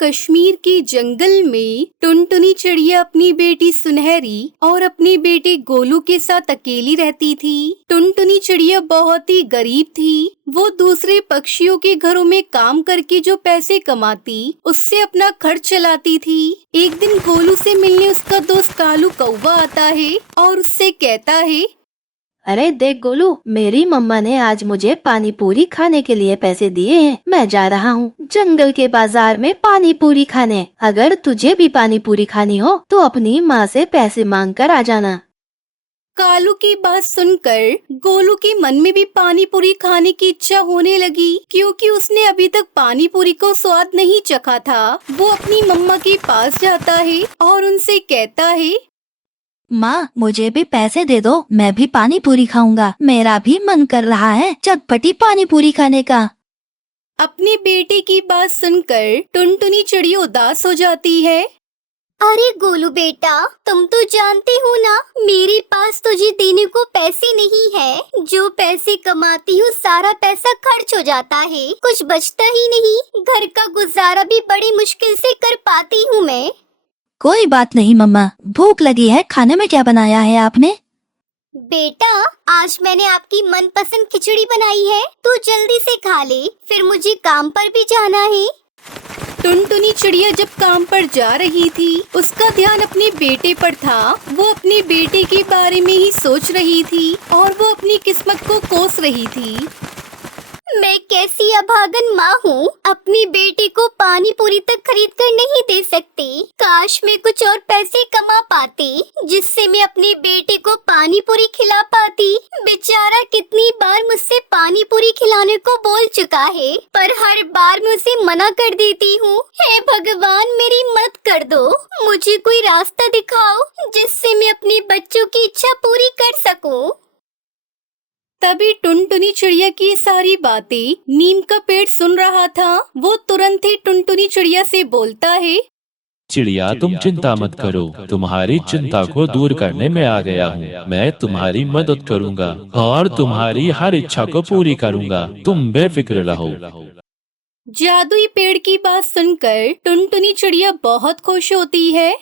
कश्मीर के जंगल में टुनटुनी चिड़िया अपनी बेटी सुनहरी और अपने बेटे गोलू के साथ अकेली रहती थी। टुनटुनी चिड़िया बहुत ही गरीब थी। वो दूसरे पक्षियों के घरों में काम करके जो पैसे कमाती उससे अपना खर्च चलाती थी। एक दिन गोलू से मिलने उसका दोस्त कालू कौवा आता है और उससे कहता है, अरे देख गोलू, मेरी मम्मा ने आज मुझे पानी पूरी खाने के लिए पैसे दिए हैं। मैं जा रहा हूँ जंगल के बाजार में पानी पूरी खाने। अगर तुझे भी पानी पूरी खानी हो तो अपनी माँ से पैसे मांग कर आ जाना। कालू की बात सुनकर गोलू के मन में भी पानी पूरी खाने की इच्छा होने लगी, क्योंकि उसने अभी तक पानी पूरी को स्वाद नहीं चखा था। वो अपनी मम्मा के पास जाता है और उनसे कहता है, माँ मुझे भी पैसे दे दो, मैं भी पानी पूरी खाऊंगा। मेरा भी मन कर रहा है चटपटी पानी पूरी खाने का। अपने बेटे की बात सुनकर टुनटुनी चिड़िया उदास हो जाती है। अरे गोलू बेटा, तुम तो जानते हो ना, मेरे पास तुझे देने को पैसे नहीं है। जो पैसे कमाती हूँ सारा पैसा खर्च हो जाता है, कुछ बचता ही नहीं। घर का गुजारा भी बड़ी मुश्किल से कर पाती हूँ मैं। कोई बात नहीं मम्मा, भूख लगी है, खाने में क्या बनाया है आपने? बेटा, आज मैंने आपकी मनपसंद खिचड़ी बनाई है, तू जल्दी से खा ले, फिर मुझे काम पर भी जाना है। टुनटुनी चिड़िया जब काम पर जा रही थी उसका ध्यान अपने बेटे पर था। वो अपने बेटे के बारे में ही सोच रही थी और वो अपनी किस्मत को कोस रही थी। मैं कैसी अभागन माँ हूँ, अपनी बेटे को पानी पूरी तक खरीद कर नहीं दे सकती। काश मैं कुछ और पैसे कमा पाती जिससे मैं अपने बेटे को पानी पूरी खिला पाती। बेचारा कितनी बार मुझसे पानी पूरी खिलाने को बोल चुका है, पर हर बार मैं उसे मना कर देती हूँ। हे भगवान, मेरी मदद कर दो, मुझे कोई रास्ता दिखाओ जिससे मैं अपने बच्चों की इच्छा पूरी कर सकूँ। तभी टुनटुनी चिड़िया की सारी बातें नीम का पेड़ सुन रहा था। वो तुरंत ही टुनटुनी चिड़िया से बोलता है, चिड़िया तुम चिंता मत करो, तुम्हारी चिंता को दूर करने में आ गया हूँ। मैं तुम्हारी मदद करूँगा और तुम्हारी हर इच्छा को पूरी करूँगा, तुम बेफिक्र रहो। जादुई पेड़ की बात सुनकर टुनटुनी चिड़िया बहुत खुश होती है।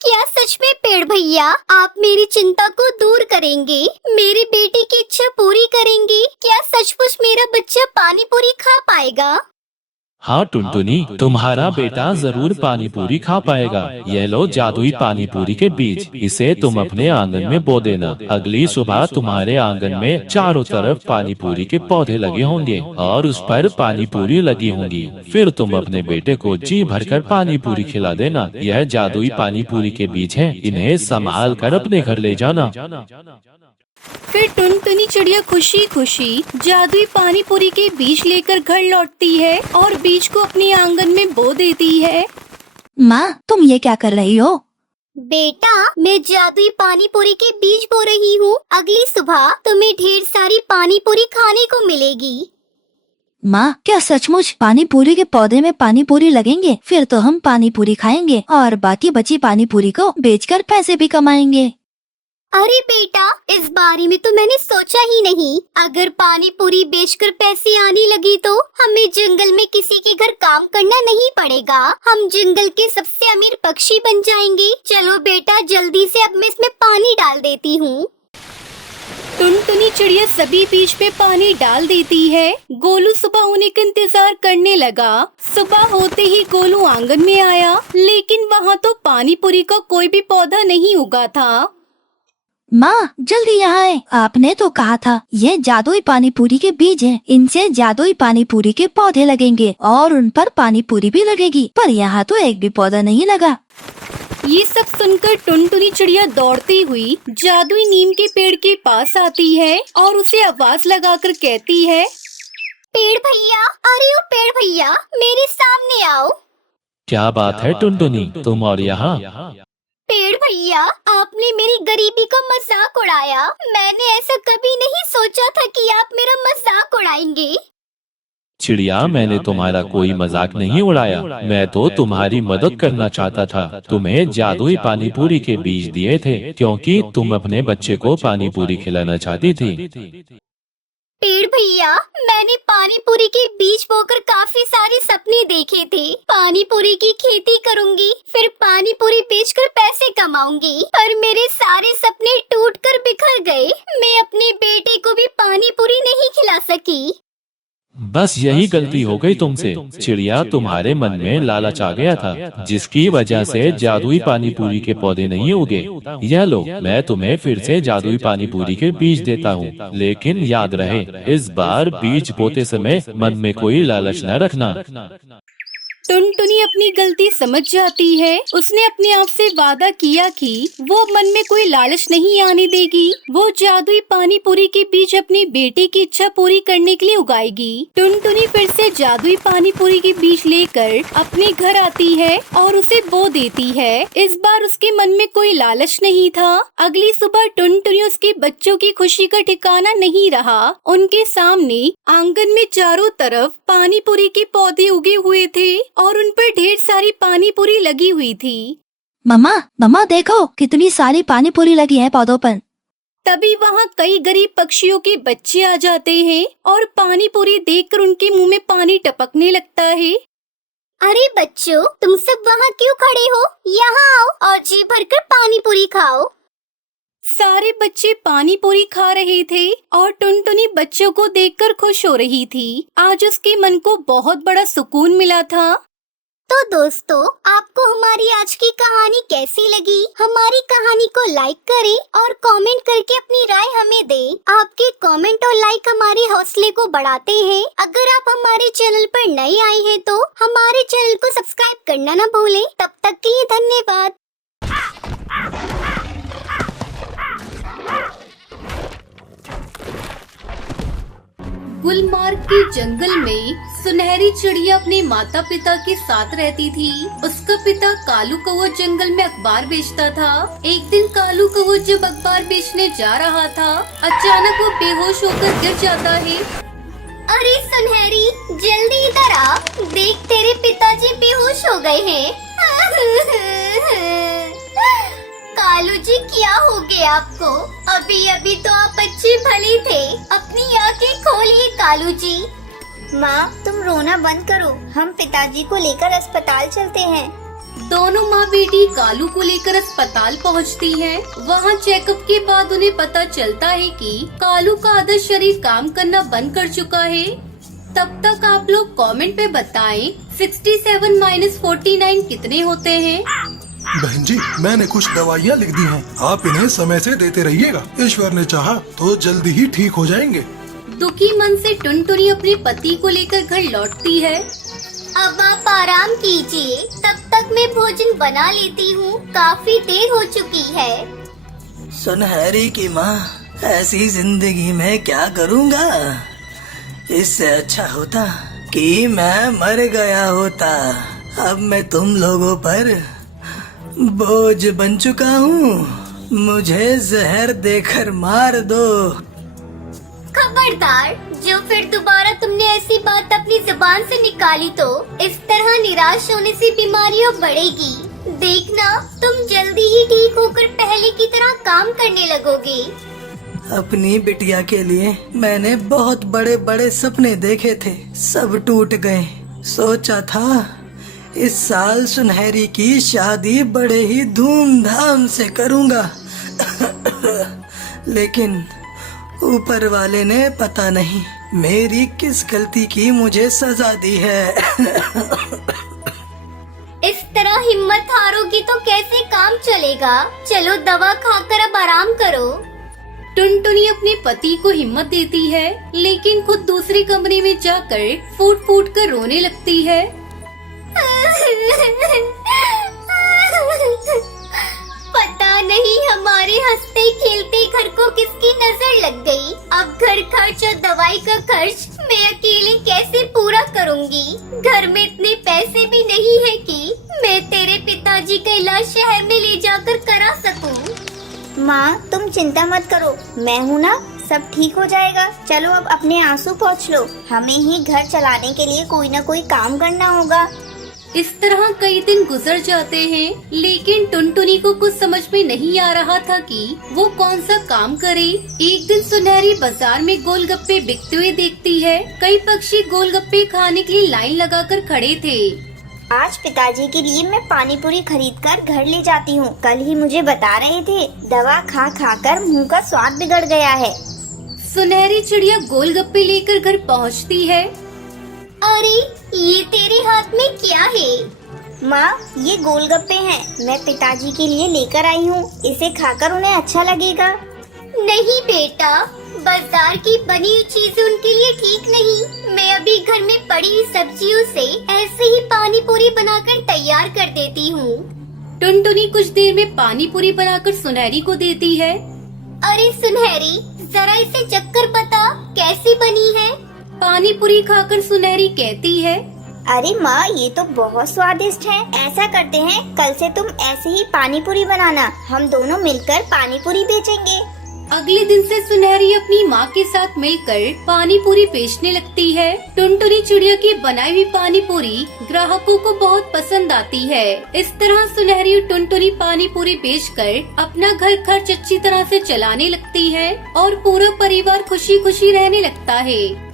क्या सच में पेड़ भैया आप मेरी चिंता को दूर करेंगे, मेरे बेटे की इच्छा पूरी करेंगे? क्या सचमुच मेरा बच्चा पानी पूरी खा पाएगा? हाँ टुनटुनी, तुम्हारा बेटा जरूर पानी पूरी खा पाएगा। ये लो जादुई पानी पूरी के बीज, इसे तुम अपने आंगन में बो देना। अगली सुबह तुम्हारे आंगन में चारों तरफ पानी पूरी के पौधे लगे होंगे और उस पर पानी पूरी लगी होंगी। फिर तुम अपने बेटे को जी भरकर पानी पूरी खिला देना। यह जादुई पानी पूरी के बीज हैं, इन्हें संभाल कर अपने घर ले जाना। फिर टुनटुनी चिड़िया खुशी खुशी जादुई पानी पूरी के बीज लेकर घर लौटती है और बीज को अपने आंगन में बो देती है। माँ तुम ये क्या कर रही हो? बेटा, मैं जादुई पानी पूरी के बीज बो रही हूँ। अगली सुबह तुम्हें ढेर सारी पानी पूरी खाने को मिलेगी। माँ क्या सचमुच पानी पूरी के पौधे में पानी पूरी लगेंगे? फिर तो हम पानी पूरी खाएंगे और बाकी बची पानी पूरी को बेचकर पैसे भी कमाएंगे। अरे बेटा, इस बारे में तो मैंने सोचा ही नहीं। अगर पानी पूरी बेचकर पैसे आने लगी तो हमें जंगल में किसी के घर काम करना नहीं पड़ेगा। हम जंगल के सबसे अमीर पक्षी बन जाएंगे। चलो बेटा, जल्दी से अब मैं इसमें पानी डाल देती हूँ। टुनटुनी चिड़िया सभी बीज पे पानी डाल देती है। गोलू सुबह होने का इंतजार करने लगा। सुबह होते ही गोलू आंगन में आया, लेकिन वहाँ तो पानी पूरी का कोई भी पौधा नहीं उगा था। माँ जल्दी यहाँ आए, आपने तो कहा था ये जादुई पानी पूरी के बीज हैं। इनसे जादुई पानी पूरी के पौधे लगेंगे और उन पर पानी पूरी भी लगेगी, पर यहाँ तो एक भी पौधा नहीं लगा। ये सब सुनकर टुनटुनी चिड़िया दौड़ती हुई जादुई नीम के पेड़ के पास आती है और उसे आवाज लगाकर कहती है, पेड़ भैया, अरे ओ पेड़ भैया, मेरे सामने आओ। क्या बात है टुनटुनी, तुम और यहाँ? पेड़ भैया, आपने मेरी गरीबी का मजाक उड़ाया। मैंने ऐसा कभी नहीं सोचा था कि आप मेरा मजाक उड़ाएंगे। चिड़िया, मैंने तुम्हारा कोई मजाक नहीं उड़ाया, मैं तो तुम्हारी मदद करना चाहता था। तुम्हें जादुई पानी पूरी के बीज दिए थे क्योंकि तुम अपने बच्चे को पानी पूरी खिलाना चाहती थी। पेड़ भैया, मैंने पानी पूरी के बीज बोकर काफी सारे सपने देखे थे। पानी पूरी की खेती करूंगी, फिर पानी पूरी बेचकर पैसे कमाऊंगी, पर मेरे सारे सपने टूटकर बिखर गए। मैं अपने बेटे को भी पानी पूरी नहीं खिला सकी। बस यही गलती हो गई तुमसे। चिड़िया, तुम्हारे मन में लालच आ गया था, जिसकी वजह से जादुई पानी पूरी के पौधे नहीं उगे। यह लो, मैं तुम्हें फिर से जादुई पानी पूरी के बीज देता हूँ, लेकिन याद रहे, इस बार बीज बोते समय मन में कोई लालच न रखना। टुनटुनी अपनी गलती समझ जाती है। उसने अपने आप से वादा किया कि वो मन में कोई लालच नहीं आने देगी। वो जादुई पानी पूरी के बीज अपने बेटे की इच्छा पूरी करने के लिए उगाएगी। टुनटुनी फिर से जादुई पानी पूरी के बीज लेकर अपने घर आती है और उसे बो देती है। इस बार उसके मन में कोई लालच नहीं था। अगली सुबह टुनटुनी उसके बच्चों की खुशी का ठिकाना नहीं रहा। उनके सामने आंगन में चारों तरफ पानी पूरी के पौधे उगे हुए थे और उन पर ढेर सारी पानी पूरी लगी हुई थी। मम्मा, मम्मा देखो कितनी सारी पानी पूरी लगी है पौधों पर। तभी वहाँ कई गरीब पक्षियों के बच्चे आ जाते हैं और पानी पूरी देखकर उनके मुंह में पानी टपकने लगता है। अरे बच्चों, तुम सब वहाँ क्यों खड़े हो? यहाँ आओ और जी भरकर पानी पूरी खाओ। सारे बच्चे पानी पूरी खा रहे थे और टुनटुनी बच्चों को देखकर खुश हो रही थी। आज उसके मन को बहुत बड़ा सुकून मिला था। तो दोस्तों, आपको हमारी आज की कहानी कैसी लगी? हमारी कहानी को लाइक करें और कमेंट करके अपनी राय हमें दें। आपके कमेंट और लाइक हमारे हौसले को बढ़ाते हैं। अगर आप हमारे चैनल पर नए आए हैं तो हमारे चैनल को सब्सक्राइब करना न भूलें। तब तक के लिए धन्यवाद। गुलमार्ग के जंगल में सुनहरी चिड़िया अपने माता पिता के साथ रहती थी। उसका पिता कालू कौवा जंगल में अखबार बेचता था। एक दिन कालू कौवा जब अखबार बेचने जा रहा था, अचानक वो बेहोश होकर गिर जाता है। अरे सुनहरी, जल्दी इधर आ, देख तेरे पिताजी बेहोश हो गए हैं। कालू जी, क्या हो गया आपको? अभी अभी तो आप अच्छे भले थे। अपनी आंखें खोलिए कालू जी। माँ, तुम रोना बंद करो, हम पिताजी को लेकर अस्पताल चलते हैं। दोनों माँ बेटी कालू को लेकर अस्पताल पहुँचती हैं। वहाँ चेकअप के बाद उन्हें पता चलता है कि कालू का आधा शरीर काम करना बंद कर चुका है। तब तक आप लोग कमेंट पे बताएं 67 - 49 कितने होते हैं। बहन जी, मैंने कुछ दवाइयाँ लिख दी हैं, आप इन्हें समय से देते रहिएगा। ईश्वर ने चाहा तो जल्दी ही ठीक हो जाएंगे। दुखी मन से टुनटुनी अपने पति को लेकर घर लौटती है। अब आप आराम कीजिए, तब तक मैं भोजन बना लेती हूँ। काफी देर हो चुकी है। सुनहरी की माँ, ऐसी जिंदगी में क्या करूँगा? इससे अच्छा होता कि मैं मर गया होता। अब मैं तुम लोगों पर बोझ बन चुका हूँ। मुझे जहर देकर मार दो। खबरदार, जो फिर दोबारा तुमने ऐसी बात अपनी जुबान से निकाली तो इस तरह निराश होने से बीमारियाँ बढ़ेगी। देखना, तुम जल्दी ही ठीक होकर पहले की तरह काम करने लगोगे। अपनी बिटिया के लिए मैंने बहुत बड़े बड़े सपने देखे थे, सब टूट गए। सोचा था इस साल सुनहरी की शादी बड़े ही धूमधाम से करूँगा। लेकिन ऊपर वाले ने पता नहीं मेरी किस गलती की मुझे सजा दी है। इस तरह हिम्मत हारोगी तो कैसे काम चलेगा? चलो दवा खाकर अब आराम करो। टुनटुनी अपने पति को हिम्मत देती है, लेकिन खुद दूसरे कमरे में जाकर फूट फूट कर रोने लगती है। पता नहीं हमारे हंसते खेलते घर को किसकी नजर लग गई। अब घर खर्च और दवाई का खर्च मैं अकेले कैसे पूरा करूंगी? घर में इतने पैसे भी नहीं है कि मैं तेरे पिताजी का इलाज शहर में ले जाकर करा सकूं। माँ, तुम चिंता मत करो, मैं हूँ ना, सब ठीक हो जाएगा। चलो अब अपने आंसू पोंछ लो, हमें ही घर चलाने के लिए कोई न कोई काम करना होगा। इस तरह कई दिन गुजर जाते हैं, लेकिन टुनटुनी को कुछ समझ में नहीं आ रहा था कि वो कौन सा काम करे। एक दिन सुनहरी बाजार में गोलगप्पे बिकते हुए देखती है। कई पक्षी गोलगप्पे खाने के लिए लाइन लगाकर खड़े थे। आज पिताजी के लिए मैं पानी पूरी खरीद कर घर ले जाती हूँ। कल ही मुझे बता रहे थे दवा खा खा कर मुँह का स्वाद बिगड़ गया है। सुनहरी चिड़िया गोलगप्पे लेकर घर पहुँचती है। अरे ये तेरे हाथ में क्या है? माँ, ये गोलगप्पे हैं। मैं पिताजी के लिए लेकर आई हूँ। इसे खाकर उन्हें अच्छा लगेगा। नहीं बेटा, बाजार की बनी हुई चीजें उनके लिए ठीक नहीं। मैं अभी घर में पड़ी हुई सब्जियों से ऐसे ही पानी पूरी बनाकर तैयार कर देती हूँ। टुनटुनी कुछ देर में पानी पूरी बनाकर सुनहरी को देती है। अरे सुनहरी, जरा इसे चक्कर बता कैसी बनी है। पानी पूरी खाकर सुनहरी कहती है, अरे माँ, ये तो बहुत स्वादिष्ट है। ऐसा करते हैं, कल से तुम ऐसे ही पानी पूरी बनाना। हम दोनों मिलकर पानी पूरी बेचेंगे। अगले दिन से सुनहरी अपनी माँ के साथ मिलकर पानी पूरी बेचने लगती है। टुनटुनी चिड़िया की बनाई हुई पानी पूरी ग्राहकों को बहुत पसंद आती है। इस तरह सुनहरी और टुनटुनी पानी पूरी बेचकर अपना घर खर्च अच्छी तरह से चलाने लगती है और पूरा परिवार खुशी खुशी रहने लगता है।